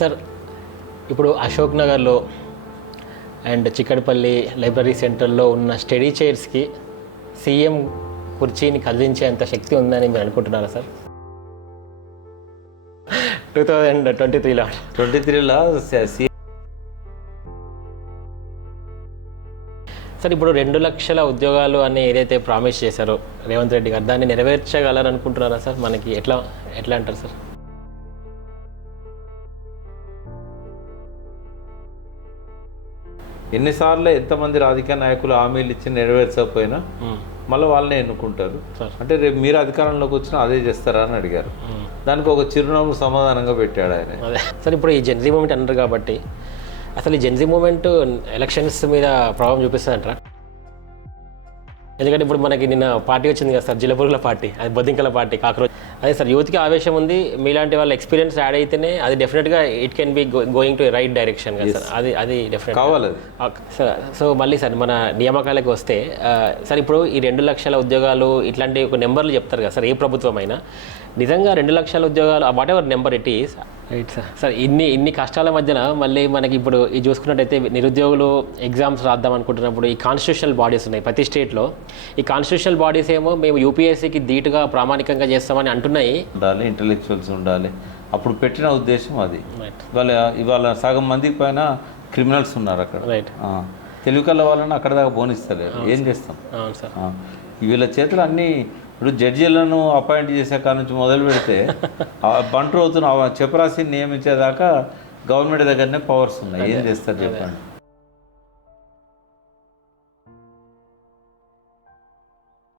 Sir ఇప్పుడు అశోక్ నగర్లో and Chikkadpally library సెంటర్లో ఉన్న స్టడీ చైర్స్కి సీఎం కుర్చీని కదిలించేంత శక్తి ఉందని మీరు అనుకుంటున్నారా సార్? 2023లో 23లో సార్ ఇప్పుడు 2 లక్షల ఉద్యోగాలు అని ఏదైతే ప్రామిస్ చేశారో రేవంత్ రెడ్డి గారు, దాన్ని నెరవేర్చగలరనుకుంటున్నారా సార్? మనకి ఎట్లా అంటారు సార్? ఎన్నిసార్లు ఎంతమంది రాజకీయ నాయకులు హామీలు ఇచ్చి నెరవేర్చకపోయినా మళ్ళీ వాళ్ళనే ఎన్నుకుంటారు. అంటే రేపు మీరు అధికారంలోకి వచ్చినా అదే చేస్తారా అని అడిగారు. దానికి ఒక చిరునవ్వు సమాధానంగా పెట్టాడు ఆయన. అదే సార్, ఇప్పుడు ఈ జెన్జీ మూమెంట్ అన్నారు కాబట్టి అసలు ఈ జెన్జీ మూమెంట్ ఎలక్షన్స్ మీద ప్రభావం చూపిస్తుందంటారా? ఎందుకంటే ఇప్పుడు మనకి నిన్న పార్టీ వచ్చింది కదా సార్, జిలపురుగుల పార్టీ, అది బొద్దింకల పార్టీ, కాక్రోచ్. అదే సార్, యూత్కి ఆవేశం ఉంది, మీలాంటి వాళ్ళ ఎక్స్పీరియన్స్ యాడ్ అయితేనే అది డెఫినెట్గా it can be going to right direction కదా సార్. అది డెఫినెట్ కావాలి సార్. సో మళ్ళీ సార్ మన నియామకాలకు వస్తే సార్, ఇప్పుడు ఈ 2 లక్షల ఉద్యోగాలు ఇట్లాంటి ఒక నెంబర్లు చెప్తారు కదా సార్, ఏ ప్రభుత్వం అయినా నిజంగా 2 లక్షల ఉద్యోగాలు what ever number it is right sir. Sir ఇన్ని కష్టాల మధ్యన మళ్ళీ మనకి ఇప్పుడు ఇది చూసుకున్నట్టయితే నిరుద్యోగులు ఎగ్జామ్స్ రాద్దాం అనుకుంటున్నప్పుడు ఈ కాన్స్టిట్యూషనల్ బాడీస్ ఉన్నాయి ప్రతి స్టేట్లో. ఈ కాన్స్టిట్యూషనల్ బాడీస్ ఏమో మేము యూపీఎస్సీకి ధీటుగా ప్రామాణికంగా చేస్తామని అంటున్నాయి. ఉండాలి, ఇంటలెక్చువల్స్ ఉండాలి. అప్పుడు పెట్టిన ఉద్దేశం అది. ఇవాళ సగం మందికి పైన క్రిమినల్స్ ఉన్నారు అక్కడ. రైట్. తెలుగు కళ్ళ వాళ్ళని అక్కడ దాకా పోనిస్తలేరు. ఏం చేస్తాం? అవును సార్. వీళ్ళ చేతులు అన్నీ ఇప్పుడు జడ్జీలను అపాయింట్ చేసే కాడ నుంచి మొదలు పెడితే బంట్రోతును చెపరాసిని నియమించేదాకా గవర్నమెంట్ దగ్గరనే పవర్స్ ఉన్నాయి. ఏం చేస్తారు చెప్పండి?